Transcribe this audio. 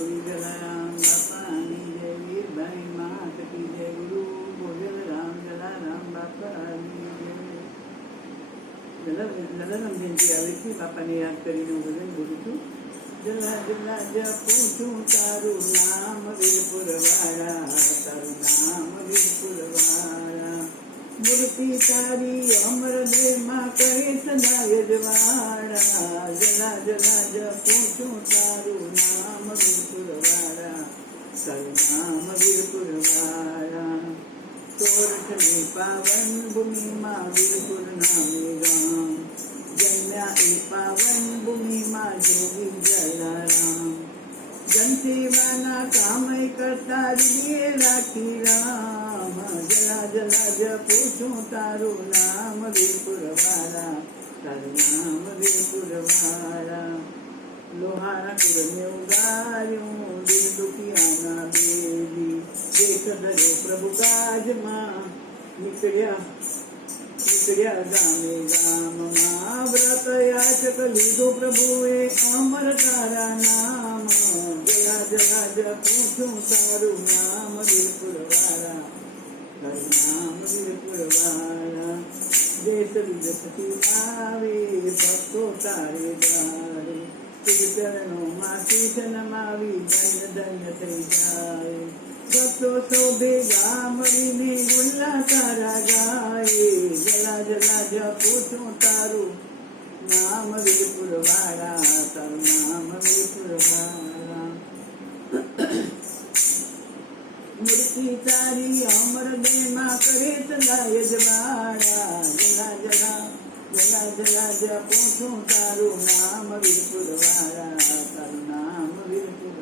સદગુરુ જલારામ બાપાની જય, વીરભાઈ માત કી જય, ગુરુ ભોજનરામ જલારામ બાપાની જય. જલારામ જયંતિ આવે છે, બાપાને યાદ કરીને હું ભજન બોલું છું. જલા જલા જપું છું તારું નામ વીરપુરવાળા, તારું નામ વીરપુરવાળા. મૂર્તિ તારી અમર દેહમાં કરે સદા યજવાળા. જલા જલા જપું છું તારું નામ વીરપુરવાળા, તારું નામ વીરપુરવાળા. સોરઠની પાવન ભૂમિમાં વીરપુર નામે ગામ, જન્મ્યા એ પાવન ભૂમિમાં જોગી જલારામ. જનસેવાના કામય કરતા રીએ રાખી રામ. જલા જલા જપું છું તારું નામ વીરપુરવાળા, તારું નામ વીરપુરવાળા. લોહાણા કુળને ઉગાર્યું દિલ દુખિયાના બેલી, દેખ ધર્યો પ્રભુ કાજમાં નીકળ્યા ગામે ગામમાં. વ્રત યાચક લીધો પ્રભુએ અમર તારા નામ. જલા જલા જપું છું તારું નામ વીરપુરવાળા, તારું નામ વીરપુરવાળા. દેશ વિદેશથી આવે ભક્તો તારે દ્વારે, ચરણોમાં શીશ નમાવી ધન્ય ધન્ય થઈ જાય. ભક્તો સૌ ભેગા મળીને ગુલ્લા તારા ગાય. જલા જલા જપું છું તારું નામ વીરપુરવાળા, તારું નામ વીરપુરવાળા. મૂર્તિ તારી અમર દેહમાં કરે સદા યજવાળા. જલા જલા જપું છું તારું નામ વીરપુરવાળા, તારું નામ વીરપુરવાળા.